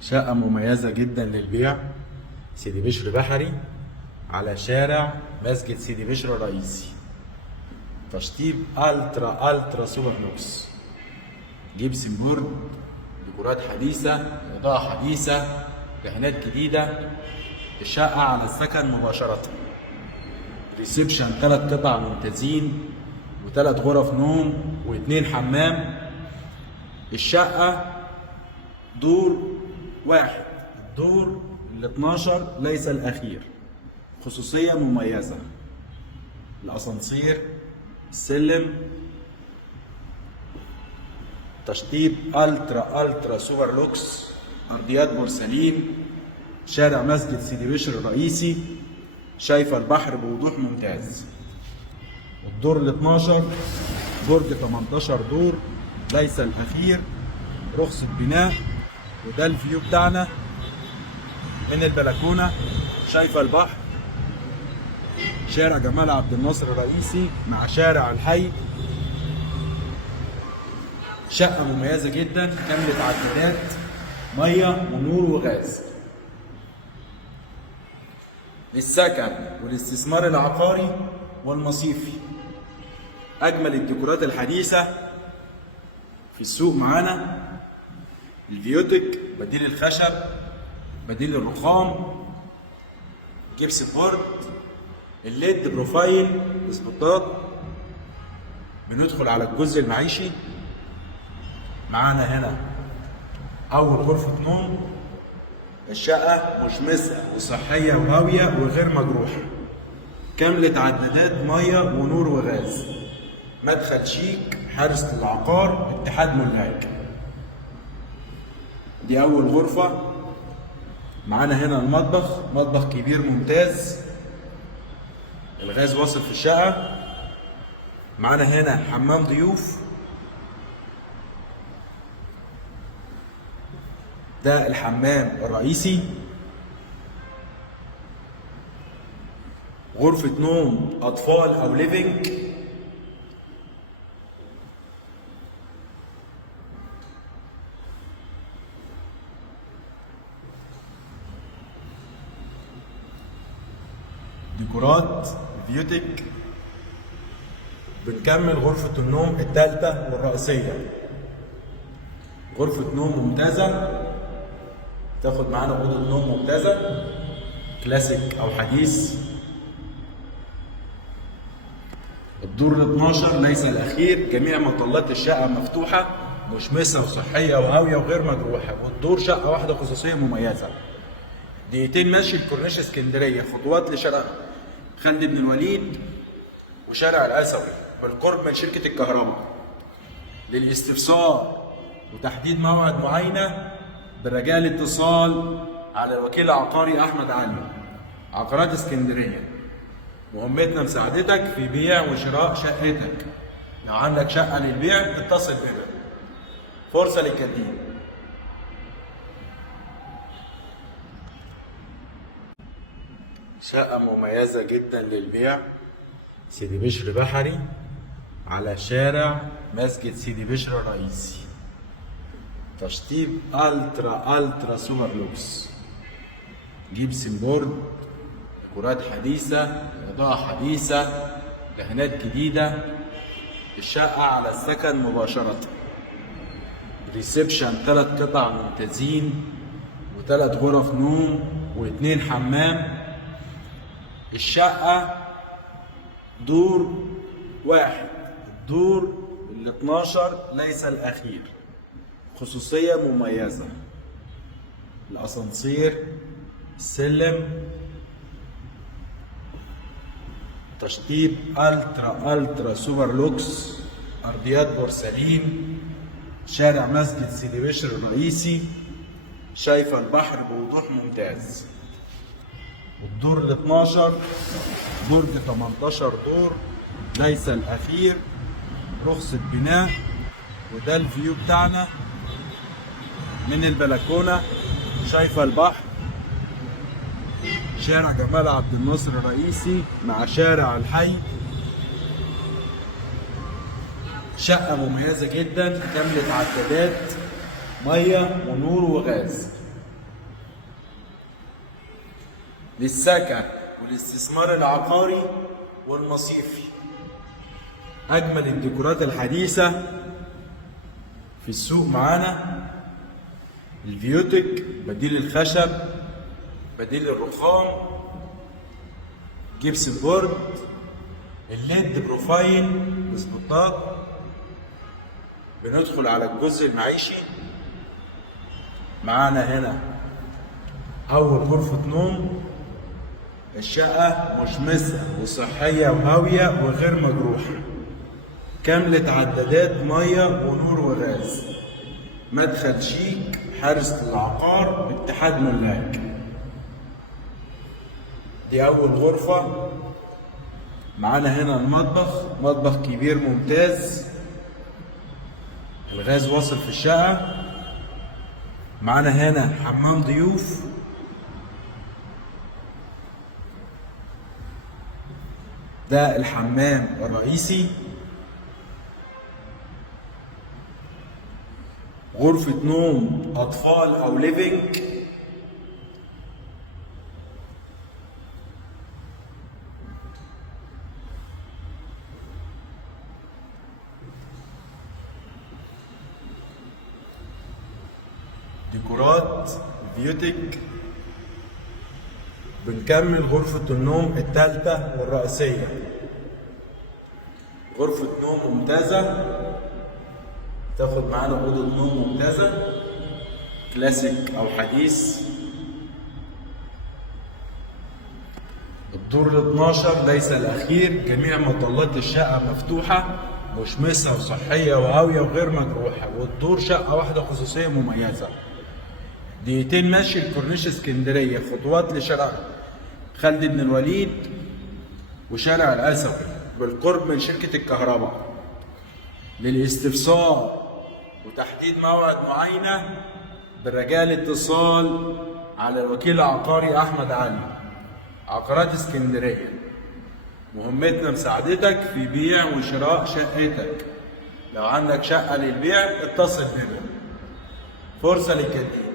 شقة مميزة جدا للبيع، سيدي بشر بحري على شارع مسجد سيدي بشر الرئيسي. تشطيب الترا سوبر لوكس، جيبسن بورد، ديكورات حديثة، إضاءة حديثة، دهانات جديدة. الشقة على السكن مباشرة. ريسبشن 3 قطع ممتازين و3 غرف نوم و2 حمام. الشقة دور واحد، الدور ال12 ليس الأخير. خصوصية مميزة، الأسانسير، السلم، تشطيب الترا سوبر لوكس، أرضيات بورسلين، شارع مسجد سيدي بشر الرئيسي، شايفة البحر بوضوح ممتاز. الدور ال12 برج 18 دور ليس الأخير، رخصة بناء. وده الفيو بتاعنا من البلكونة، شايفة البحر، شارع جمال عبد الناصر الرئيسي مع شارع الحي. شقة مميزة جدا، كاملة عدادات، مية ونور وغاز. للسكن والاستثمار العقاري والمصيفي. أجمل الديكورات الحديثة في السوق معانا. الفيوتك، بديل الخشب، بديل الرخام، جبس بورد، الليد بروفايل، سبوتات. بندخل على الجزء المعيشي. معانا هنا أول غرفة نوم. الشقة مشمسة وصحية وهاوية وغير مجروحة، كاملة عدادات مية ونور وغاز. مدخل شيك، حارس العقار، اتحاد ملاك. دي أول غرفة. معانا هنا المطبخ، مطبخ كبير ممتاز، الغاز واصل في الشقة. معانا هنا حمام ضيوف. ده الحمام الرئيسي. غرفة نوم أطفال أو ليفينج. ديكورات فيوتك. بنكمل غرفة النوم الثالثة والرئيسية. غرفة نوم ممتازة، تاخد معانا أوضة نوم ممتازة، كلاسيك أو حديث. الدور ال12 ليس الأخير، جميع مطلات الشقة مفتوحة، مشمسة وصحية وهاوية وغير مجروحة. والدور شقة واحدة، خصوصية مميزة. دقيقتين مشي الكورنيش اسكندرية، خطوات لشارع خالد بن الوليد وشارع الأسوي، بالقرب من شركة الكهرباء. للاستفسار وتحديد موعد معاينة برجاء الاتصال على الوكيل العقاري أحمد علي، عقارات اسكندرية. مهمتنا مساعدتك في بيع وشراء شقتك. لو عندك شقة للبيع اتصل بنا. فرصة للجديد. شقة مميزة جدا للبيع، سيدي بشر بحري على شارع مسجد سيدي بشر الرئيسي. تشطيب الترا سوبر لوكس، جيبسن بورد، ديكورات حديثة، إضاءة حديثة، دهانات جديدة. الشقة على السكن مباشرة. ريسبشن 3 قطع ممتازين و3 غرف نوم و2 حمام. الشقة دور واحد، الدور ال12 ليس الأخير. خصوصية مميزة، الأسانسير، السلم، تشطيب الترا سوبر لوكس، أرضيات بورسلين، شارع مسجد سيدي بشر الرئيسي، شايفة البحر بوضوح ممتاز. والدور ال12 برج 18 دور ليس الأخير، رخصة بناء. وده الفيو بتاعنا من البلكونة، شايفة البحر، شارع جمال عبد الناصر الرئيسي مع شارع الحي. شقة مميزة جدا، كاملة عدادات، مية ونور وغاز. للسكن والاستثمار العقاري والمصيفي. أجمل الديكورات الحديثة في السوق معانا: الفيوتك، بديل الخشب، بديل الرخام، جبس بورد، الليد بروفايل، سبوتات. بندخل على الجزء المعيشي. معانا هنا أول غرفة نوم. الشقة مشمسة وصحية وهاوية وغير مجروحة، كاملة عدادات مية ونور وغاز، مدخل شيك، حارس للعقار باتحاد ملاك. دي أول غرفة. معانا هنا المطبخ، مطبخ كبير ممتاز، الغاز واصل في الشقة. معانا هنا حمام ضيوف. ده الحمام الرئيسي. غرفة نوم أطفال أو ليفينج. ديكورات فيوتك. بنكمل غرفة النوم الثالثة والرئيسية. غرفة نوم ممتازة، تاخد معانا أوضة نوم ممتازة، كلاسيك أو حديث. الدور ال 12 ليس الأخير، جميع مطلات الشقة مفتوحة، مشمسة وصحية وهاوية وغير مجروحة، والدور شقة واحدة خصوصية مميزة. دقيقتين مشي الكورنيش اسكندرية، خطوات لشارع خالد بن الوليد وشارع الأسوي، بالقرب من شركة الكهرباء. للاستفسار وتحديد موعد معاينة بالرجاء الاتصال على الوكيل العقاري أحمد علي، عقارات اسكندرية. مهمتنا مساعدتك في بيع وشراء شقتك. لو عندك شقة للبيع اتصل بنا. فرصة للجديد.